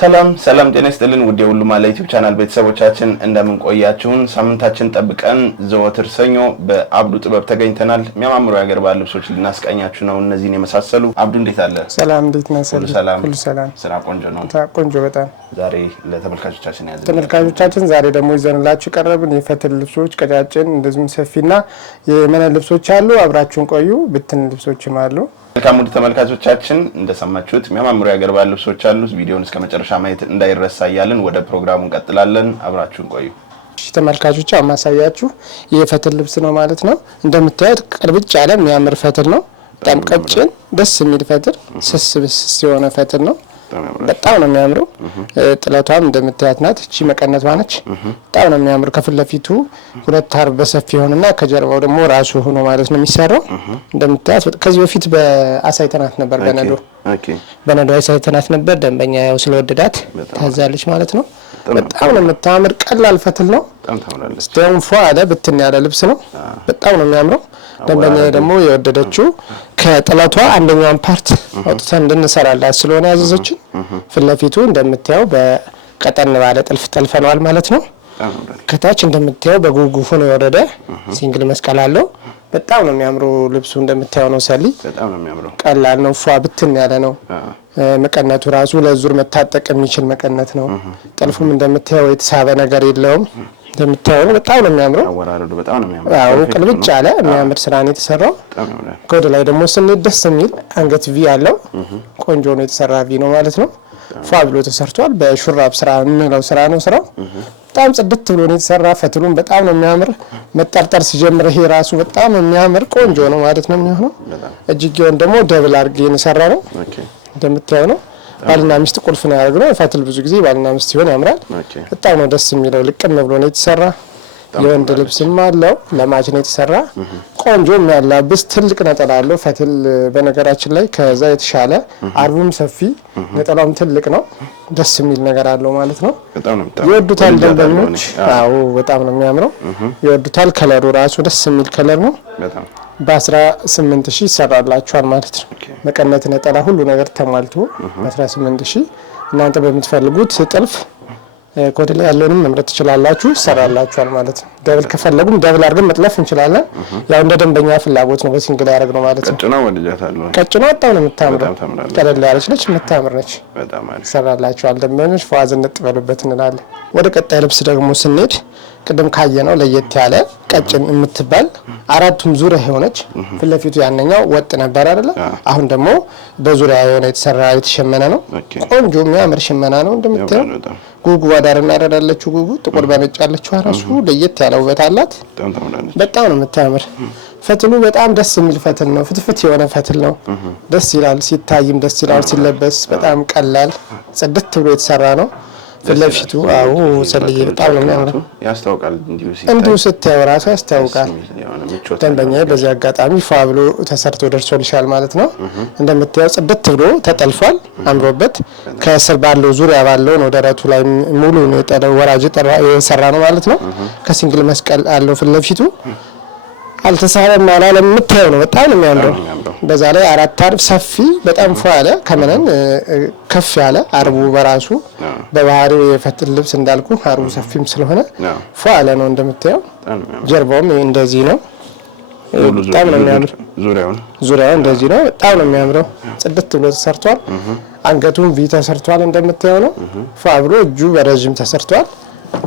ሰላም ጤና ይስጥልን ውድ የሁሉ ማለ ዩቲዩብ ቻናል ቤተሰቦቻችን እንደምን ቆያችሁን? ሳምንታችን ጠብቀን ዘወትር ሰኞ በአብዱ ጥበብ ተገኝተናል። የሚያማምሩ የሀገር ባህል ልብሶች ልናስቃኛችሁ ነው። እነዚህን የመሳሰሉ አብዱ እንዴት አለ? ሰላም እንዴት ነህ? ሁሉ ሰላም ስራ ቆንጆ ነው። ቆንጆ በጣም ዛሬ ለተመልካቾቻችን ዛሬ ደግሞ ይዘንላችሁ ቀረብን የፈትል ልብሶች ቀጫጭን እንደዚሁም ሰፊና የመነን ልብሶች አሉ። አብራችሁን ቆዩ። ብትን ልብሶችም አሉ። መልካም ውድ ተመልካቾቻችን እንደሰማችሁት የሚያማምሩ የሀገር ባህል ልብሶች አሉ። ቪዲዮውን እስከ መጨረሻ ማየት እንዳይረሳ እያልን ወደ ፕሮግራሙ እንቀጥላለን። አብራችሁን ቆዩ። እሺ ተመልካቾች ማሳያችሁ የፈትል ልብስ ነው ማለት ነው። እንደምታዩት ቅርብጭ ያለ የሚያምር ፈትል ነው። በጣም ቀጭን ደስ የሚል ፈትል ስስብስ የሆነ ፈትል ነው። በጣም ነው የሚያምረው። ጥለቷም እንደምታያት ናት። እቺ መቀነቷ ነች። በጣም ነው የሚያምረው። ከፊት ለፊቱ ሁለት አርብ በሰፊ ሆነና ከጀርባው ደግሞ ራሱ ሆኖ ማለት ነው የሚሰራው። እንደምታያት ከዚህ በፊት በአሳይተናት ነበር በነዶ አሳይተናት ነበር። ደንበኛ ያው ስለወደዳት ታዛለች ማለት ነው። በጣም ነው የምታምር ቀላል ፈትል ነው። ስቴም ፏለ ብትን ያለ ልብስ ነው። በጣም ነው የሚያምረው። ደንበኛ ደግሞ የወደደችው ከጥለቷ አንደኛውን ፓርት አውጥተን እንድንሰራላት ስለሆነ ያዘዘችን ፍለፊቱ እንደምታየው በቀጠን ባለ ጥልፍ ጠልፈናል ማለት ነው። ከታች እንደምታየው በጉጉፉ ነው የወረደ ሲንግል መስቀል አለው። በጣም ነው የሚያምረው ልብሱ እንደምታየው ነው። ሰሊ በጣም ነው የሚያምረው። ቀላል ነው። ፏ ብትን ያለ ነው። መቀነቱ ራሱ ለዙር መታጠቅ የሚችል መቀነት ነው። ጥልፉም እንደምታየው የተሳበ ነገር የለውም። እንደምታየው በጣም ነው የሚያምረው። አወራረዱ በጣም ነው የሚያምረው። አዎ ቅልብጭ ያለ የሚያምር ስራ ነው የተሰራው። ኮድ ላይ ደግሞ ስንት ደስ የሚል አንገት ቪ ያለው ቆንጆ ነው የተሰራ ቪ ነው ማለት ነው። ፏ ብሎ ተሰርቷል። በሹራብ ስራ ነው ስራ ነው ስራው። በጣም ጽድት ብሎ ነው የተሰራ። ፈትሉም በጣም ነው የሚያምር። መጣርጠር ሲጀምር ይሄ ራሱ በጣም የሚያምር ቆንጆ ነው ማለት ነው የሚሆነው። እጅጌውን ደግሞ ደብል አድርጌ የሰራ ነው። እንደምታየው ነው። ባልና ሚስት ቁልፍ ነው ያደረግነው። ፈትል ብዙ ጊዜ ባልና ሚስት ሲሆን ያምራል። በጣም ነው ደስ የሚለው። ልቅም ብሎ ነው የተሰራ። የወንድ ልብስም አለው ለማች ነው የተሰራ። ቆንጆ የሚያላብስ ትልቅ ነጠላ አለው ፈትል። በነገራችን ላይ ከዛ የተሻለ አርቡም ሰፊ ነጠላውም ትልቅ ነው። ደስ የሚል ነገር አለው ማለት ነው። ይወዱታል ደንበኞች። አዎ በጣም ነው የሚያምረው። ይወዱታል። ከለሩ ራሱ ደስ የሚል ከለር ነው። በ18000 ይሰራላችኋል ማለት ነው። መቀነት ነጠላ ሁሉ ነገር ተሟልቶ በ18000 እናንተ በምትፈልጉት ጥልፍ ኮድ ላይ ያለውንም መምረጥ ትችላላችሁ። ይሰራላችኋል ማለት ነው። ደብል ከፈለጉም ደብል አድርገን መጥለፍ እንችላለን። ያው እንደ ደንበኛ ፍላጎት ነው። በሲንግል ያደረግ ነው ማለት ነው። ቀጭኗ ወደጃታለሁ። ቀጭኗ በጣም ነው የምታምረው። ቀለል ያለች ነች፣ የምታምር ነች። በጣም አሪፍ ይሰራላችኋል። ደንበኞች ፏዝን እንጥበሉበት እንላለን። ወደ ቀጣይ ልብስ ደግሞ ስንሄድ ቅድም ካየነው ለየት ያለ ቀጭን የምትባል አራቱም ዙሪያ የሆነች ፍለፊቱ ያነኛው ወጥ ነበር አይደለ? አሁን ደግሞ በዙሪያ የሆነ የተሰራ የተሸመነ ነው። ቆንጆ የሚያምር ሽመና ነው። እንደምታየው ጉጉ አዳርና ያረዳለችው ጉጉ ጥቁር በነጭ ያለችው ራሱ ለየት ያለ ውበት አላት። በጣም ነው የምታምር። ፈትሉ በጣም ደስ የሚል ፈትል ነው። ፍትፍት የሆነ ፈትል ነው። ደስ ይላል። ሲታይም ደስ ይላል። ሲለበስ በጣም ቀላል ጽድት ብሎ የተሰራ ነው። ፍለፊቱ አዎ ሰልዬ በጣም ነው የሚያምረው። ያስታውቃል። እንዲሁ ስታየው ራሱ ያስታውቃል። ደንበኛ በዚህ አጋጣሚ ፏ ብሎ ተሰርቶ ደርሶልሻል ማለት ነው። እንደምታየው ጽድት ብሎ ተጠልፏል አምሮበት። ከስር ባለው ዙሪያ ባለው ነው ደረቱ ላይ ሙሉ ነው ወራጅ የሰራ ነው ማለት ነው። ከሲንግል መስቀል አለው ፍለፊቱ አልተሳበም አላለም። የምታየው ነው በጣም ነው የሚያምረው። በዛ ላይ አራት አርብ ሰፊ በጣም ፏ ያለ ከመነን ከፍ ያለ አርቡ በራሱ በባህሪው የፈትል ልብስ እንዳልኩ አርቡ ሰፊም ስለሆነ ፏ ያለ ነው። እንደምታየው ጀርባውም እንደዚህ ነው። በጣም ነው የሚያምር። ዙሪያው እንደዚህ ነው። በጣም ነው የሚያምረው። ጽድት ብሎ ተሰርቷል። አንገቱም ቪ ተሰርቷል። እንደምታየው ነው። ፏ ብሎ እጁ በረጅም ተሰርቷል።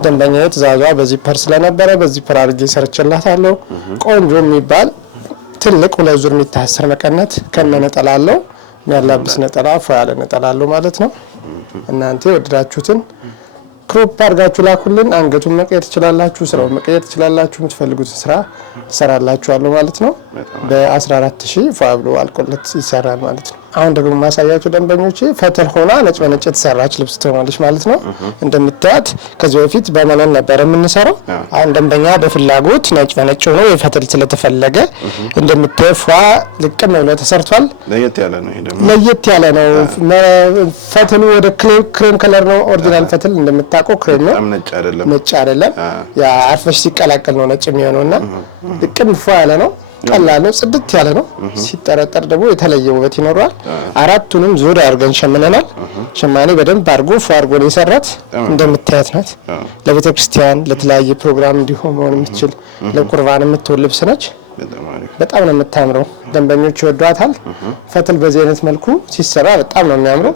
ደንበኛ ትእዛዟ በዚህ ፐር ስለነበረ በዚህ ፐር አድርጌ ሰርችላታለሁ። ቆንጆ የሚባል ትልቅ ሁለት ዙር የሚታሰር መቀነት ከነነጠላ አለው። የሚያላብስ ነጠላ ፏ ያለ ነጠላ አለው ማለት ነው። እናንተ ወደዳችሁትን ክሮፕ አድርጋችሁ ላኩልን። አንገቱን መቀየር ትችላላችሁ። ስራውን መቀየር ትችላላችሁ። የምትፈልጉትን ስራ ትሰራላችኋለሁ ማለት ነው። በ14000 ፏ ብሎ አልቆለት ይሰራል ማለት ነው። አሁን ደግሞ ማሳያችሁ ደንበኞቼ ፈትል ሆና ነጭ በነጭ የተሰራች ልብስ ትሆናለች ማለት ነው። እንደምታዩት ከዚህ በፊት በመነን ነበር የምንሰራው። አሁን ደንበኛ በፍላጎት ነጭ በነጭ ሆኖ የፈትል ስለተፈለገ እንደምታዩት ፏ ልቅም ብሎ ተሰርቷል። ለየት ያለ ነው። ይሄ ደግሞ ለየት ያለ ነው። ፈትሉ ወደ ክሬም ከለር ነው። ኦሪጂናል ፈትል እንደምታውቀው ክሬም ነው። ነጭ አይደለም። ያ አርፈሽ ሲቀላቀል ነው ነጭ የሚሆነውና ልቅም ፏ ያለ ነው። ቀላል ነው ጽድት ያለ ነው ሲጠረጠር ደግሞ የተለየ ውበት ይኖረዋል አራቱንም ዙሪያ አድርገን ሸምነናል ሸማኔ በደንብ አድርጎ ፏርጎ ነው የሰራት እንደምታያት ናት ለቤተ ክርስቲያን ለተለያየ ፕሮግራም እንዲሆን መሆን የምትችል ለቁርባን የምትውል ልብስ ነች በጣም ነው የምታምረው ደንበኞች ይወዷታል ፈትል በዚህ አይነት መልኩ ሲሰራ በጣም ነው የሚያምረው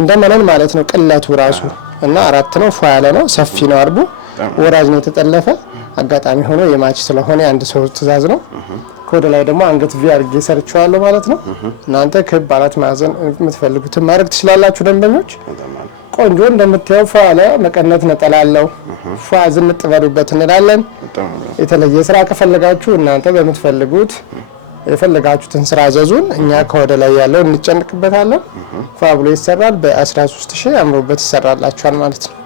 እንደማንን ማለት ነው ቅለቱ ራሱ እና አራት ነው ፏ ያለ ነው ሰፊ ነው አርቡ ወራጅ ነው የተጠለፈ አጋጣሚ ሆኖ የማች ስለሆነ አንድ ሰው ትእዛዝ ነው ኮድ ላይ ደግሞ አንገት ቪ አድርጌ ሰርቻለሁ ማለት ነው እናንተ ክብ አራት ማዕዘን የምትፈልጉትን ማድረግ ትችላላችሁ ደንበኞች ቆንጆ እንደምታዩ ፏ ያለ መቀነት ነጠላለው ፏ ዝንጥ በሉበት እንላለን የተለየ ስራ ከፈለጋችሁ እናንተ በመትፈልጉት የፈለጋችሁትን ስራ አዘዙን እኛ ከወደ ላይ ያለው እንጨንቅበታለን ፏ ብሎ ይሰራል በ13000 አምሮበት ይሰራላችኋል ማለት ነው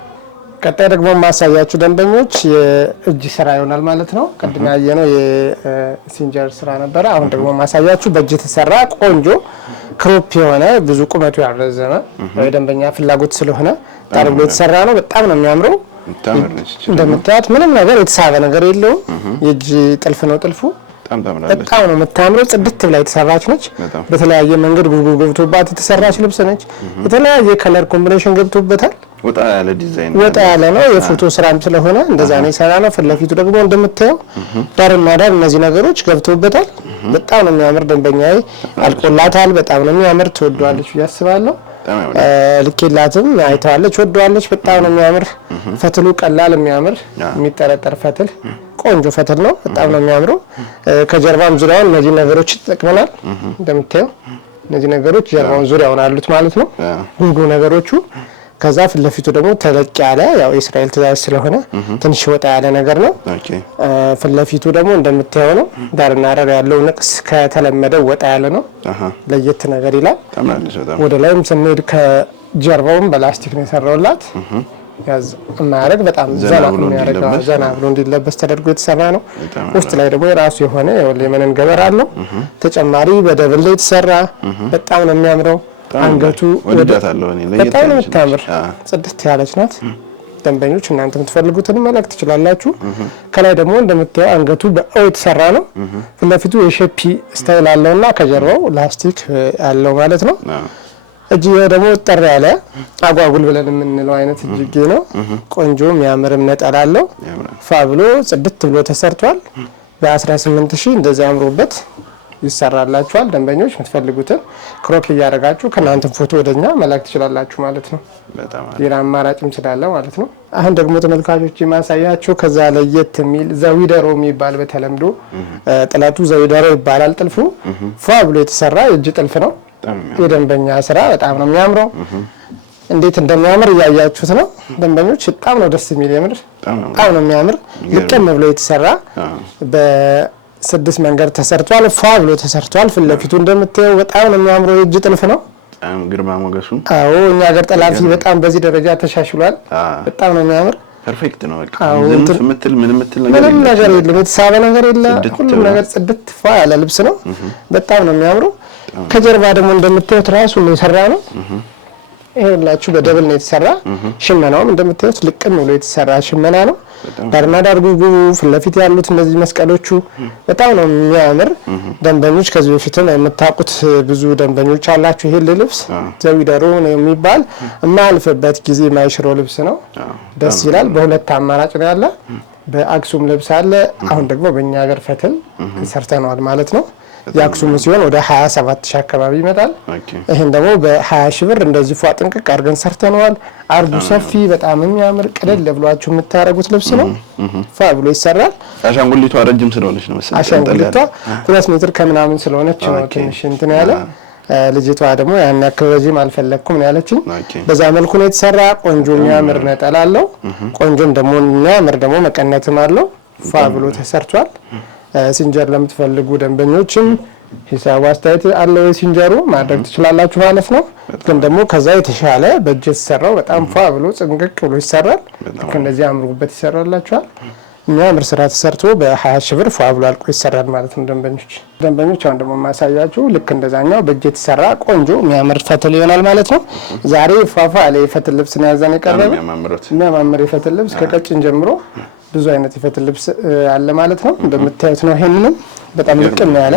ቀጣይ ደግሞ ማሳያችሁ ደንበኞች የእጅ ስራ ይሆናል ማለት ነው ቀድማ ያየነው የሲንጀር ስራ ነበር አሁን ደግሞ ማሳያችሁ በእጅ የተሰራ ቆንጆ ክሮፕ የሆነ ብዙ ቁመቱ ያረዘመ ደንበኛ ፍላጎት ስለሆነ ታርቦ የተሰራ ነው በጣም ነው የሚያምረው እንደምታያት ምንም ነገር የተሳበ ነገር የለውም የእጅ ጥልፍ ነው ጥልፉ በጣም ነው የምታምረው ጽድት ብላ የተሰራች ነች በተለያየ መንገድ ጉጉ ገብቶባት የተሰራች ልብስ ነች የተለያየ ከለር ኮምቢኔሽን ገብቶበታል ወጣ ያለ ነው የፎቶ ስራም ስለሆነ እንደዛ ነው የሰራነው ፍለፊቱ ደግሞ እንደምታየው ዳርና ዳር እነዚህ ነገሮች ገብቶበታል በጣም ነው የሚያምር ደንበኛዬ አልቆላታል በጣም ነው የሚያምር ትወዷለች ያስባለሁ ልኬላትም አይተዋለች ወዷለች በጣም ነው የሚያምር ፈትሉ ቀላል የሚያምር የሚጠረጠር ፈትል ቆንጆ ፈትል ነው በጣም ነው የሚያምረው ከጀርባም ዙሪያውን እነዚህ ነገሮች ተጠቅመናል እንደምታየው እነዚህ ነገሮች ጀርባውን ዙሪያውን አሉት ማለት ነው ጉጉ ነገሮቹ ከዛ ፍለፊቱ ደግሞ ተለቅ ያለ ያው እስራኤል ትእዛዝ ስለሆነ ትንሽ ወጣ ያለ ነገር ነው ፍለፊቱ ደግሞ እንደምታየው ነው ዳርና ዳር ያለው ንቅስ ከተለመደው ወጣ ያለ ነው ለየት ነገር ይላል ወደ ላይም ስንሄድ ከጀርባውም በላስቲክ ነው የሰራውላት ያዝ ማረግ በጣም ዘና ብሎ እንዲለበስ ተደርጎ የተሰራ ነው ውስጥ ላይ ደግሞ የራሱ የሆነ የወለመነን ገበር አለው ተጨማሪ በደብል ላይ የተሰራ በጣም ነው የሚያምረው አንገቱ ወደታለው እኔ በጣም ነው የምታምር ጽድት ያለች ናት ደንበኞች እናንተ የምትፈልጉትን መልእክት ትችላላችሁ ከላይ ደግሞ እንደምታየው አንገቱ በኦይ የተሰራ ነው ፍለፊቱ የሼፒ ስታይል አለውና ከጀርባው ላስቲክ አለው ማለት ነው እጅ ደግሞ ጠር ያለ አጓጉል ብለን የምንለው አይነት እጅጌ ነው ቆንጆ የሚያምርም ነጠላ አለው ፋብሎ ጽድት ብሎ ተሰርቷል በ18000 እንደዚህ አምሮበት ይሰራላችኋል ደንበኞች የምትፈልጉትን ክሮክ ያያረጋችሁ ከናንተ ፎቶ ወደኛ መላክ ትችላላችሁ ማለት ነው በጣም ሌላ አማራጭም ስላለ ማለት ነው አሁን ደግሞ ተመልካቾች ማሳያችሁ ከዛ ለየት የሚል ዘዊደሮ የሚባል በተለምዶ ጥለቱ ዘዊደሮ ይባላል ጥልፉ ፋብሎ የተሰራ እጅ ጥልፍ ነው የደንበኛ ስራ በጣም ነው የሚያምረው እንዴት እንደሚያምር ያያችሁት ነው ደንበኞች በጣም ነው ደስ የሚል የምር በጣም ነው የሚያምር ልቅም ብሎ የተሰራ በ6 መንገድ ተሰርቷል ፋብሎ ተሰርቷል ፍለፊቱ እንደምታየው በጣም ነው የሚያምረው የእጅ ጥልፍ ነው በጣም ግርማ ሞገሱ አዎ እኛ ሀገር ጠላፊ በጣም በዚህ ደረጃ ተሻሽሏል በጣም ነው የሚያምር ፐርፌክት ነው በቃ ዝም ምትል ምንም ነገር የለም የተሳበ ነገር የለም ሁሉ ነገር ጽድት ፋ ያለ ልብስ ነው በጣም ነው የሚያምረው ከጀርባ ደግሞ እንደምታዩት ራሱ ነው የሰራ ነው ይሄላችሁ በደብል ነው የተሰራ ሽመናውም እንደምታዩት ልቅም ብሎ የተሰራ ሽመና ነው ዳርና ዳር ጉጉ ፍለፊት ያሉት እነዚህ መስቀሎቹ በጣም ነው የሚያምር ደንበኞች ከዚህ በፊትም የምታውቁት ብዙ ደንበኞች አላችሁ ይሄ ልብስ ዘዊደሮ ነው የሚባል ማልፈበት ጊዜ ማይሽሮ ልብስ ነው ደስ ይላል በሁለት አማራጭ ነው ያለ በአክሱም ልብስ አለ አሁን ደግሞ በእኛ ሀገር ፈትል ሰርተናል ማለት ነው ያክሱም ሲሆን ወደ 27000 አካባቢ ይመጣል ይሄን ደግሞ በ20000 ብር እንደዚህ ፏ ጥንቅቅ አድርገን ሰርተናል አርቡ ሰፊ በጣም የሚያምር ቀለል ብሏችሁ የምታረጉት ልብስ ነው ፋብሎ ይሰራል አሻንጉሊቷ ረጅም ስለሆነች ነው መሰለኝ አሻንጉሊቷ 2 ሜትር ከምናምን ስለሆነች ነው ትንሽ እንትን ያለ ልጅቷ ደግሞ ያን ያክበጂም አልፈለኩም ነው ያለችኝ በዛ መልኩ ነው የተሰራ ቆንጆ የሚያምር ነጠላ አለው ቆንጆም ደግሞ የሚያምር ደግሞ መቀነትም አለው ፋብሎ ተሰርቷል ሲንጀር ለምትፈልጉ ደንበኞችም ሂሳብ አስተያየት አለው ሲንጀሩ ማድረግ ትችላላችሁ ማለት ነው ግን ደግሞ ከዛ የተሻለ በእጅ ተሰራው በጣም ፋ ብሎ ጽንቅቅ ብሎ ይሰራል ከነዚህ አምሮበት ይሰራላችኋል የሚያምር ስራ ተሰርቶ በ20 ሺህ ብር ፏ ብሎ አልቆ ይሰራል ማለት ነው። ደንበኞች አሁን ደግሞ ማሳያችሁ ልክ እንደዛኛው በእጅ የተሰራ ቆንጆ የሚያምር ፈትል ይሆናል ማለት ነው። ዛሬ ፏፏ ላይ የፈትል ልብስ ነው ያዘን የቀረበ የሚያምር የፈትል ልብስ ከቀጭን ጀምሮ ብዙ አይነት የፈትል ልብስ አለ ማለት ነው። እንደምታዩት ነው። ይሄንንም በጣም ልቅም ያለ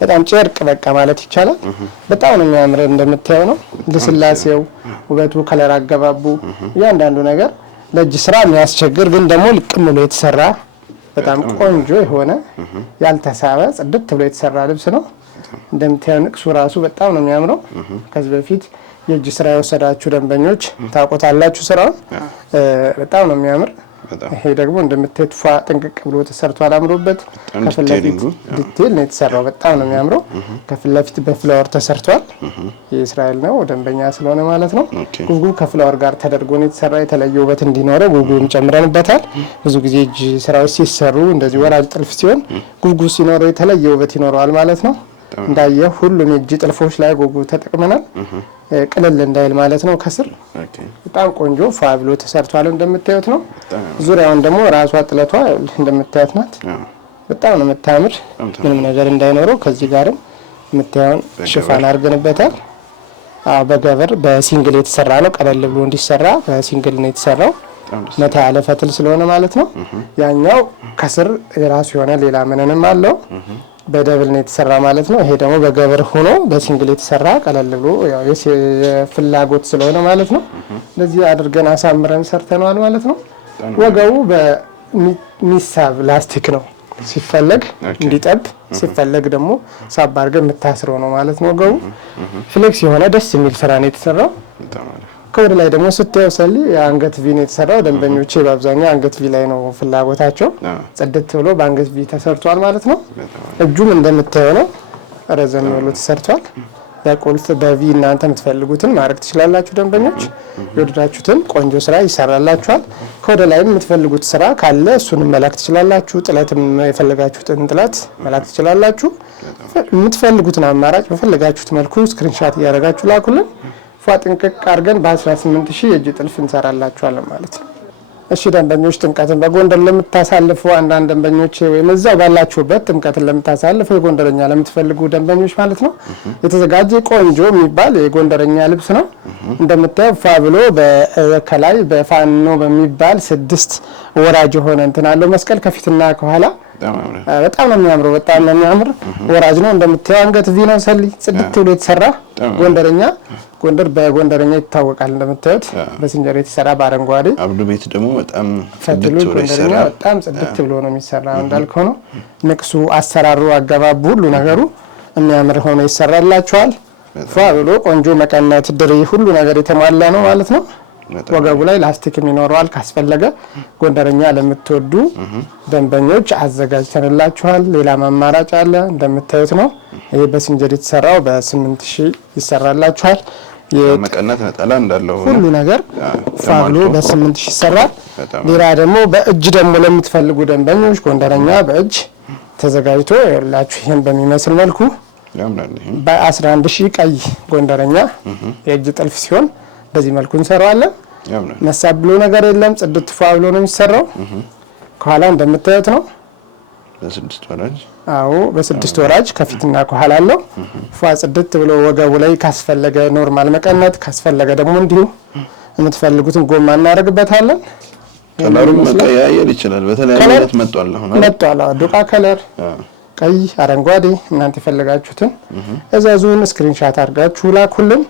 በጣም ጨርቅ በቃ ማለት ይቻላል። በጣም ነው የሚያምር እንደምታዩ ነው። ልስላሴው፣ ውበቱ፣ ከለር አገባቡ እያንዳንዱ ነገር ለእጅ ስራ የሚያስቸግር ግን ደግሞ ልቅም ብሎ የተሰራ በጣም ቆንጆ የሆነ ያልተሳበ ጽድት ብሎ የተሰራ ልብስ ነው። እንደምታዩ ንቅሱ ራሱ በጣም ነው የሚያምረው። ከዚህ በፊት የእጅ ስራ የወሰዳችሁ ደንበኞች ታውቁታላችሁ ስራውን። በጣም ነው የሚያምር። ይሄ ደግሞ እንደምታዩት ፏ ጥንቅቅ ብሎ ተሰርቷል አምሮበት። ከፊት ለፊት ዲቴል ነው የተሰራው። በጣም ነው የሚያምረው። ከፊት ለፊት በፍላወር ተሰርቷል። የእስራኤል ነው ደንበኛ ስለሆነ ማለት ነው። ጉጉ ከፍላወር ጋር ተደርጎ ነው የተሰራ። የተለየ ውበት እንዲኖረው ጉጉን ጨምረንበታል። ብዙ ጊዜ እጅ ስራዎች ሲሰሩ እንደዚህ ወራጅ ጥልፍ ሲሆን ጉጉ ሲኖረው የተለየ ውበት ይኖረዋል ማለት ነው። እንዳየ ሁሉም የእጅ ጥልፎች ላይ ጉጉ ተጠቅመናል። ቅልል እንዳይል ማለት ነው። ከስር በጣም ቆንጆ ፏ ብሎ ተሰርቷል እንደምታዩት ነው። ዙሪያውን ደግሞ ራሷ ጥለቷ እንደምታዩት ናት። በጣም ነው የምታምር። ምንም ነገር እንዳይኖረው ከዚህ ጋርም የምታዩን ሽፋን አድርገንበታል። በገበር በሲንግል የተሰራ ነው። ቀለል ብሎ እንዲሰራ በሲንግል ነው የተሰራው። መታ ያለ ፈትል ስለሆነ ማለት ነው። ያኛው ከስር የራሱ የሆነ ሌላ ምንንም አለው። በደብል ነው የተሰራ ማለት ነው። ይሄ ደግሞ በገበር ሆኖ በሲንግል የተሰራ ቀለል ብሎ ያው የፍላጎት ስለሆነ ማለት ነው። ለዚህ አድርገን አሳምረን ሰርተናል ማለት ነው። ወገቡ በሚሳብ ላስቲክ ነው። ሲፈለግ እንዲጠብ ሲፈለግ ደግሞ ሳብ አድርገን የምታስረው ነው ማለት ነው። ወገቡ ፍሌክስ የሆነ ደስ የሚል ስራ ነው የተሰራው። ከወደ ላይ ደግሞ ስታየው ሰሊ የአንገት ቪ ነው የተሰራው። ደንበኞቼ በአብዛኛው አንገት ቪ ላይ ነው ፍላጎታቸው። ጽድት ብሎ በአንገት ቪ ተሰርቷል ማለት ነው። እጁም እንደምታየው ነው። ረዘም ብሎ ተሰርቷል። በቁልፍ በቪ እናንተ የምትፈልጉትን ማድረግ ትችላላችሁ። ደንበኞች የወደዳችሁትን ቆንጆ ስራ ይሰራላችኋል። ከወደ ላይም የምትፈልጉት ስራ ካለ እሱንም መላክ ትችላላችሁ። ጥለትም የፈለጋችሁትን ጥለት መላክ ትችላላችሁ። የምትፈልጉትን አማራጭ በፈለጋችሁት መልኩ ስክሪንሻት እያደረጋችሁ ላኩልን። ፏ ጥንቅቅ አድርገን በ18000 የእጅ ጥልፍ እንሰራላችኋለን ማለት ነው። እሺ ደንበኞች ጥምቀትን በጎንደር ለምታሳልፉ አንዳንድ ደንበኞች ወይም እዛው ባላችሁበት ጥምቀትን ለምታሳልፉ የጎንደረኛ ለምትፈልጉ ደንበኞች ማለት ነው የተዘጋጀ ቆንጆ የሚባል የጎንደረኛ ልብስ ነው። እንደምታየው ፏ ብሎ በከላይ በፋኖ በሚባል 6 ወራጅ የሆነ እንትን አለው መስቀል ከፊትና ከኋላ በጣም ነው የሚያምረው። በጣም ነው የሚያምር ወራጅ ነው። እንደምታየው አንገት ቪ ነው ሰሊ ጽድት ብሎ የተሰራ ጎንደረኛ። ጎንደር በጎንደረኛ ይታወቃል። እንደምታዩት በሲንጀር የተሰራ በአረንጓዴ አብዱ ቤት ደግሞ በጣም ጽድት ብሎ ጎንደረኛ በጣም ጽድት ብሎ ነው የሚሰራ። እንዳልከው ነው ንቅሱ፣ አሰራሩ፣ አገባቡ ሁሉ ነገሩ የሚያምር ሆኖ ይሰራላችኋል። ፏ ብሎ ቆንጆ መቀነት፣ ድሪ ሁሉ ነገር የተሟላ ነው ማለት ነው። ወገቡ ላይ ላስቲክም ይኖረዋል ካስፈለገ። ጎንደረኛ ለምትወዱ ደንበኞች አዘጋጅተንላችኋል። ሌላ አማራጭ አለ እንደምታዩት ነው። ይሄ በሲንጀር የተሰራው በ8000 ይሰራላችኋል። የመቀነት ነጠላ እንዳለው ሁሉ ነገር ፋብሎ በ8000 ይሰራል። ሌላ ደግሞ በእጅ ደግሞ ለምትፈልጉ ደንበኞች ጎንደረኛ በእጅ ተዘጋጅቶ ያላችሁ ይሄን በሚመስል መልኩ በ11000 ቀይ ጎንደረኛ የእጅ ጥልፍ ሲሆን በዚህ መልኩ እንሰራዋለን። መሳብ ብሎ ነገር የለም። ጽድት ፏ ብሎ ነው የሚሰራው። ከኋላ እንደምታዩት ነው በ6 ወራጅ። አዎ በ6 ወራጅ ከፊትና ከኋላ አለው። ፏ ጽድት ብሎ ወገቡ ላይ ካስፈለገ ኖርማል መቀነት ካስፈለገ ደግሞ እንዲሁ የምትፈልጉትን ጎማ እናደርግበታለን። ከለሩ መቀያየር ይችላል። በተለያየ አይነት መጥቷል። ዶቃ ከለር፣ ቀይ፣ አረንጓዴ እናንተ የፈለጋችሁትን እዛዙን ስክሪንሻት አድርጋችሁ ላኩልን።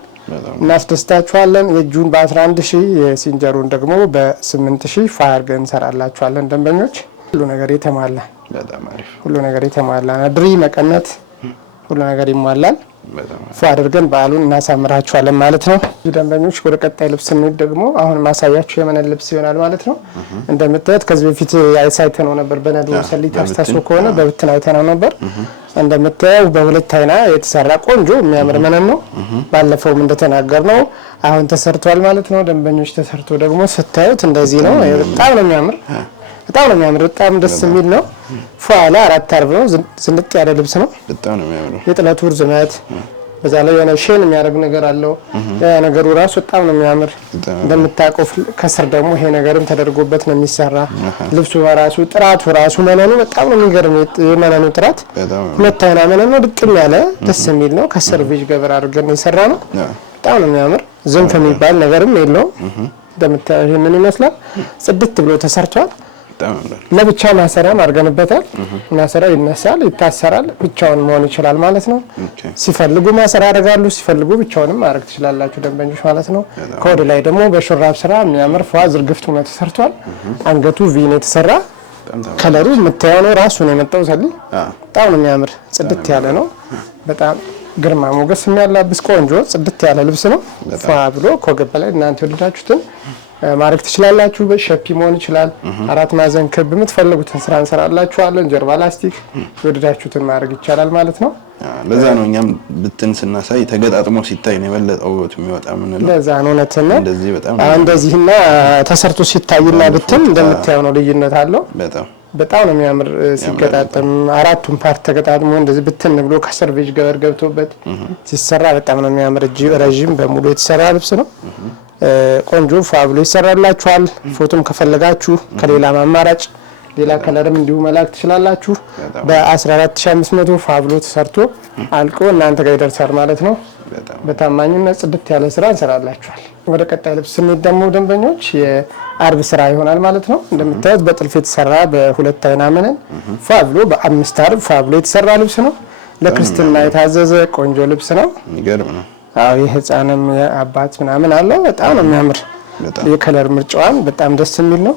እናስደስታችኋለን። የእጁን በ11000 የሲንጀሩን ደግሞ በ8000 ፋር ገን እንሰራላችኋለን። ደንበኞች ሁሉ ነገር የተሟላ በጣም አሪፍ ሁሉ ነገር የተሟላ ድሪ መቀነት ሁሉ ነገር ይሟላል። ፋ አድርገን በዓሉን እናሳምራችኋለን ማለት ነው። ደንበኞች ወደ ቀጣይ ልብስ እንሂድ። ደግሞ አሁን ማሳያችሁ የመነን ልብስ ይሆናል ማለት ነው። እንደምታዩት ከዚህ በፊት አይተነው ነበር። በነዶ ሰሊጥ አስተሳሰብ ከሆነ በብትን አይተነው ነበር። እንደምታየው በሁለት አይና የተሰራ ቆንጆ የሚያምር መነን ነው። ባለፈውም እንደተናገርነው አሁን ተሰርቷል ማለት ነው። ደንበኞች ተሰርቶ ደግሞ ስታዩት እንደዚህ ነው። በጣም ነው የሚያምር በጣም ደስ የሚል ነው። ፏላ 4 አርብ ነው። ዝንጥ ያለ ልብስ ነው። በጣም ነው የሚያምረው። የጥለቱ ርዝመት በዛ ላይ የሆነ ሼን የሚያደርግ ነገር አለው። ነገሩ ራሱ በጣም ነው የሚያምር። እንደምታውቀው ከስር ደግሞ ይሄ ነገርም ተደርጎበት ነው የሚሰራ። ልብሱ ራሱ ጥራቱ ራሱ መነኑ በጣም ነው የሚገርም። የመነኑ ጥራት ሁለት አይና መነኑ ድቅም ያለ ደስ የሚል ነው። ከስር ቬጅ ገበር አድርገን የሰራ ነው። በጣም ነው የሚያምር። ዝንፍ የሚባል ነገርም የለውም። እንደምታየው ይሄንን ይመስላል። ጽድት ብሎ ተሰርቷል። ለብቻ ማሰሪያም አድርገንበታል። ማሰሪያው ይነሳል፣ ይታሰራል፣ ብቻውን መሆን ይችላል ማለት ነው። ሲፈልጉ ማሰሪያ ያደርጋሉ፣ ሲፈልጉ ብቻውንም ማድረግ ትችላላችሁ ደንበኞች ማለት ነው። ከወደ ላይ ደግሞ በሹራብ ስራ የሚያምር ፏ ዝርግፍቱ ነው ተሰርቷል። አንገቱ ቪ ነው የተሰራ። ከለሩ የምታየው ነው ራሱ ነው የመጣው ሰሊ በጣም ነው የሚያምር። ጽድት ያለ ነው። በጣም ግርማ ሞገስ የሚያላብስ ቆንጆ ጽድት ያለ ልብስ ነው። ፏ ብሎ ከወገብ በላይ እናንተ ወደዳችሁትን ማድረግ ትችላላችሁ። በሸፒ መሆን ይችላል። አራት ማዕዘን ክብ የምትፈልጉትን ስራ እንሰራላችኋለን። ጀርባ ላስቲክ ወደዳችሁትን ማድረግ ይቻላል ማለት ነው። ለዛ ነው እኛም ብትን ስናሳይ ተገጣጥሞ ሲታይ ነው የበለጠው ውበት የሚወጣ ምን ነው። ለዛ ነው እውነትን ነው። እንደዚህና ተሰርቶ ሲታይና ብትን እንደምታየው ነው ልዩነት አለው። በጣም ነው የሚያምር ሲገጣጠም። አራቱን ፓርት ተገጣጥሞ እንደዚህ ብትን ብሎ ከስር ቬጅ ገበር ገብቶበት ሲሰራ በጣም ነው የሚያምር። እጅ ረጅም በሙሉ የተሰራ ልብስ ነው። ቆንጆ ፋብሎ ይሰራላችኋል። ፎቶም ከፈለጋችሁ ከሌላ አማራጭ ሌላ ከለርም እንዲሁ መላክ ትችላላችሁ። በ14500 ፋብሎ ተሰርቶ አልቆ እናንተ ጋር ይደርሳል ማለት ነው። በታማኝነት ጽድት ያለ ስራ እንሰራላችኋል። ወደ ቀጣይ ልብስ ስንሄድ ደግሞ ደንበኞች የአርብ ስራ ይሆናል ማለት ነው። እንደምታዩት በጥልፍ የተሰራ በሁለት አይና መነን ፋብሎ በአምስት አርብ ፋብሎ የተሰራ ልብስ ነው። ለክርስትና የታዘዘ ቆንጆ ልብስ ነው። ይገርም ነው። አዎ የህፃንም የአባት ምናምን አለው። በጣም ነው የሚያምር። የከለር ምርጫዋን በጣም ደስ የሚል ነው።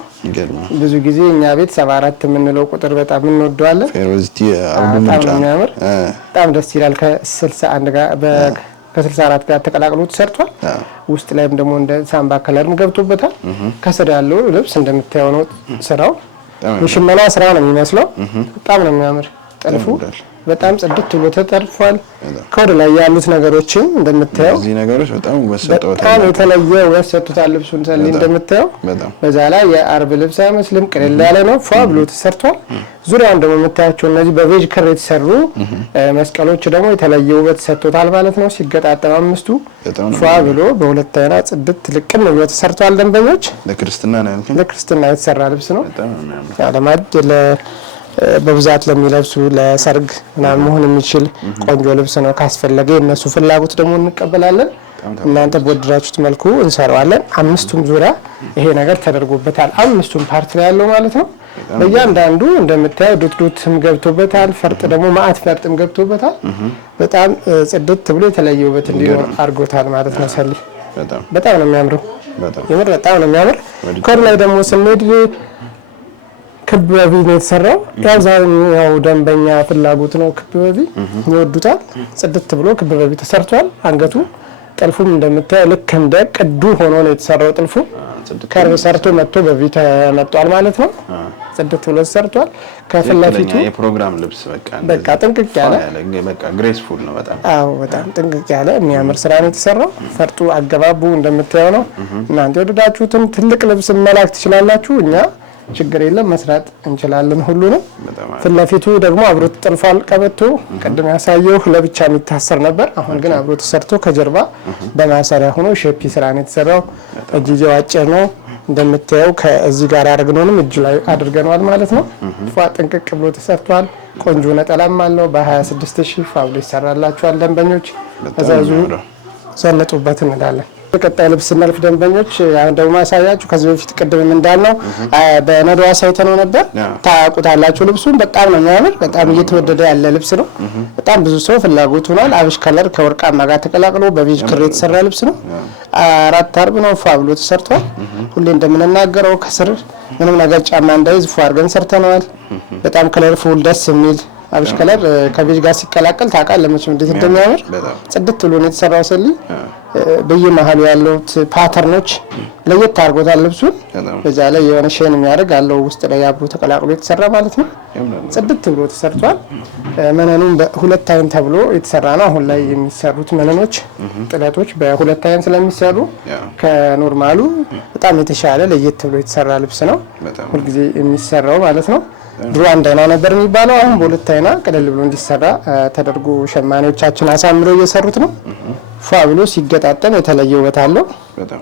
ብዙ ጊዜ እኛ ቤት 74 የምንለው ቁጥር በጣም እንወደዋለን። ፌሮዚቲ አብዱ ምርጫ የሚያምር በጣም ደስ ይላል። ከ61 ጋር ከ64 ጋር ተቀላቅሎ ተሰርቷል። ውስጥ ላይም ደግሞ እንደ ሳምባ ከለርም ገብቶበታል። ከስር ያለው ልብስ እንደምታየው ነው። ስራው የሽመና ስራ ነው የሚመስለው። በጣም ነው የሚያምር። ጥልፉ በጣም ጽድት ብሎ ተጠርፏል። ከወደ ላይ ያሉት ነገሮችን እንደምታየው እዚህ ነገሮች በጣም ወሰጠውታል። በጣም የተለየ ወሰጡታል ልብሱን ሰሊ እንደምታየው። በዛ ላይ የአርብ ልብስ አይመስልም፣ ቅልል ያለ ነው። ፏ ብሎ ተሰርቷል። ዙሪያውን ደግሞ የምታያቸው እነዚህ በቬጅ ክር የተሰሩ መስቀሎች ደግሞ የተለየ ውበት ሰጥቶታል ማለት ነው። ሲገጣጠም አምስቱ ፏ ብሎ በሁለት አይና ጽድት ልቅም ብሎ ተሰርቷል። ደንበኞች ለክርስትና የተሰራ ልብስ ነው። ለማድ በብዛት ለሚለብሱ ለሰርግ ምናምን መሆን የሚችል ቆንጆ ልብስ ነው። ካስፈለገ የነሱ ፍላጎት ደግሞ እንቀበላለን። እናንተ በወደዳችሁት መልኩ እንሰራዋለን። አምስቱም ዙሪያ ይሄ ነገር ተደርጎበታል። አምስቱም ፓርት ላይ ያለው ማለት ነው። በእያንዳንዱ እንደምታየው ዱትዱትም ገብቶበታል። ፈርጥ ደግሞ ማአት ፈርጥም ገብቶበታል። በጣም ጽድት ብሎ የተለየ ውበት እንዲኖር አድርጎታል ማለት ነው። ሰሊ በጣም ነው የሚያምረው። የምር በጣም ነው የሚያምር። ኮድ ላይ ደግሞ ስንሄድ ክብ በቢ ነው የተሰራው። ያው ደንበኛ ፍላጎት ነው። ክብ በቢ ይወዱታል። ጽድት ብሎ ክብ በቢ ተሰርቷል። አንገቱ ጥልፉም እንደምታየው ልክ እንደ ቅዱ ሆኖ ነው የተሰራው። ጥልፉ ከርብ ሰርቶ መጥቶ በቢ ተመጧል ማለት ነው። ጽድት ብሎ ተሰርቷል። ከፊት ለፊቱ የፕሮግራም ልብስ በቃ ጥንቅቅ ያለ በቃ ግሬስፉል ነው በጣም። አዎ በጣም ጥንቅቅ ያለ የሚያምር ስራ ነው የተሰራው። ፈርጡ አገባቡ እንደምታየው ነው። እናንተ ወደዳችሁትን ትልቅ ልብስ መላክ ትችላላችሁ። እኛ ችግር የለም መስራት እንችላለን ሁሉ ነው። ፊት ለፊቱ ደግሞ አብሮ ተጠልፏል። ቀበቶ ቀደም ያሳየው ለብቻ የሚታሰር ነበር። አሁን ግን አብሮ ተሰርቶ ከጀርባ በማሰሪያ ሆኖ ሼፒ ስራ ነው የተሰራው። እጅጌው አጭር ነው እንደምታየው። ከዚህ ጋር ያደርግነውንም እጅ ላይ አድርገናል ማለት ነው። ፏ ጥንቅቅ ብሎ ተሰርቷል። ቆንጆ ነጠላም አለው። በ26000 ፋብሎ ይሰራላችኋል ደንበኞች። እዛዙ ዘነጡበት እንላለን። በቀጣይ ልብስ ስናልፍ ደንበኞች አሁን ደግሞ ማሳያችሁ ከዚህ በፊት ቅድም እንዳልነው በነዶ አሳይተነው ነበር። ታውቁታላችሁ። ልብሱን በጣም ነው የሚያምር። በጣም እየተወደደ ያለ ልብስ ነው። በጣም ብዙ ሰው ፍላጎት ሆኗል። አብሽ ከለር ከወርቃማ ጋር ተቀላቅሎ በቤጅ ክር የተሰራ ልብስ ነው። አራት አርብ ነው ፏ ብሎ ተሰርቷል። ሁሌ እንደምንናገረው ከስር ምንም ነገር ጫማ እንዳይዝ ፏ አድርገን ሰርተነዋል። በጣም ከለር ፉል ደስ የሚል አብሽ ከለር ከቤጅ ጋር ሲቀላቀል ታውቃለህ መቼም እንዴት እንደሚያምር። ጽድት ብሎ ነው የተሰራው። ሰሊ በየመሃሉ ያሉት ፓተርኖች ለየት አድርጎታል ልብሱን። በዛ ላይ የሆነ ሼን የሚያደርግ አለው ውስጥ ላይ አብሮ ተቀላቅሎ የተሰራ ማለት ነው። ጽድት ብሎ ተሰርቷል። መነኑም በሁለት አይን ተብሎ የተሰራ ነው። አሁን ላይ የሚሰሩት መነኖች ጥለቶች በሁለት አይን ስለሚሰሩ ከኖርማሉ በጣም የተሻለ ለየት ብሎ የተሰራ ልብስ ነው። ሁልጊዜ የሚሰራው ማለት ነው። ድሮ አንድ አይና ነበር የሚባለው። አሁን በሁለት አይና ቀለል ብሎ እንዲሰራ ተደርጎ ሸማኔዎቻችን አሳምረው እየሰሩት ነው። ፏ ብሎ ሲገጣጠም የተለየ ውበት አለው።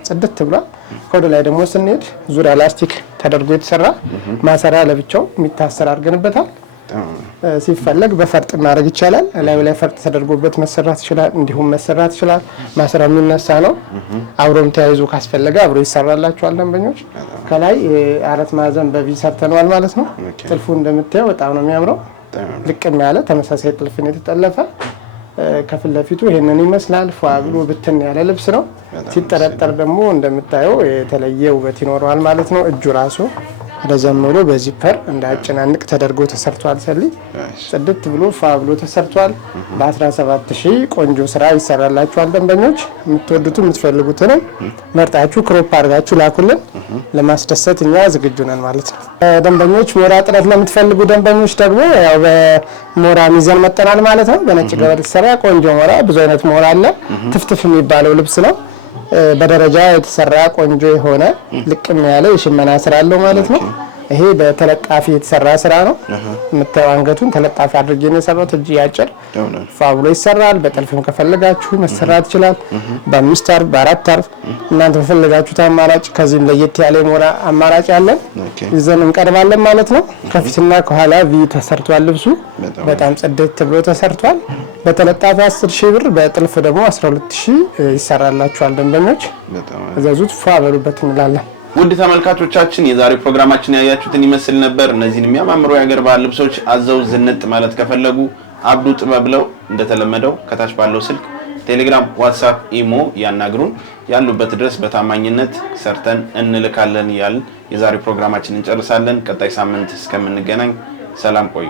ጽድት ብሏል። ወደ ላይ ደግሞ ስንሄድ ዙሪያ ላስቲክ ተደርጎ የተሰራ ማሰሪያ ለብቻው የሚታሰር አድርገንበታል። ሲፈለግ በፈርጥ ማድረግ ይቻላል። ላይ ፈርጥ ተደርጎበት መሰራት ይችላል። እንዲሁም መሰራት ይችላል። ማሰሪያው የሚነሳ ነው። አብሮም ተያይዞ ካስፈለገ አብሮ ይሰራላችኋል ደንበኞች። ከላይ አራት ማዕዘን በቪ ሰርተነዋል ማለት ነው። ጥልፉ እንደምታየው በጣም ነው የሚያምረው። ልቅም ያለ ተመሳሳይ ጥልፍ ነው የተጠለፈ። ከፊት ለፊቱ ይሄንን ይመስላል። ፏ ብሎ ብትን ያለ ልብስ ነው። ሲጠረጠር ደግሞ እንደምታየው የተለየ ውበት ይኖረዋል ማለት ነው። እጁ ራሱ ረዘም ብሎ በዚፐር እንዳያጨናንቅ ተደርጎ ተሰርቷል። ሰሊ ጽድት ብሎ ፏ ብሎ ተሰርቷል። በ17000 ቆንጆ ስራ ይሰራላችኋል ደንበኞች። የምትወዱት የምትፈልጉትን መርጣችሁ ክሮፕ አድርጋችሁ ላኩልን። ለማስደሰት እኛ ዝግጁ ነን ማለት ነው። ደንበኞች ሞራ ጥለት ለምትፈልጉ ደንበኞች ደግሞ ያው በሞራ ሚዘን መጠናል ማለት ነው። በነጭ ገበር የተሰራ ቆንጆ ሞራ፣ ብዙ አይነት ሞራ አለ። ትፍትፍ የሚባለው ልብስ ነው። በደረጃ የተሰራ ቆንጆ የሆነ ልቅም ያለ የሽመና ስራ አለው ማለት ነው። ይሄ በተለጣፊ የተሰራ ስራ ነው። የምታየው አንገቱን ተለጣፊ አድርጌ ነው የሰራሁት። እጅ ያጭር ፋብሎ ይሰራል። በጥልፍም ከፈለጋችሁ መሰራት ይችላል። በ5 አርብ በ4 አርብ እናንተ በፈለጋችሁት አማራጭ ከዚህም ለየት ያለ ሞራ አማራጭ አለን ይዘን እንቀርባለን ማለት ነው። ከፊትና ከኋላ ቪ ተሰርቷል። ልብሱ በጣም ጽድት ብሎ ተሰርቷል። በተለጣፊ 10000 ብር፣ በጥልፍ ደግሞ 12000 ይሰራላችኋል ደንበኞች። እዘዙት፣ ፏ በሉበት እንላለን። ውድ ተመልካቾቻችን የዛሬው ፕሮግራማችን ያያችሁትን ይመስል ነበር። እነዚህን የሚያማምሩ የሀገር ባህል ልብሶች አዘው ዝንጥ ማለት ከፈለጉ አብዱ ጥበብ ብለው እንደተለመደው ከታች ባለው ስልክ ቴሌግራም፣ ዋትስአፕ፣ ኢሞ ያናግሩን። ያሉበት ድረስ በታማኝነት ሰርተን እንልካለን። ያልን የዛሬው ፕሮግራማችንን እንጨርሳለን። ቀጣይ ሳምንት እስከምንገናኝ ሰላም ቆዩ።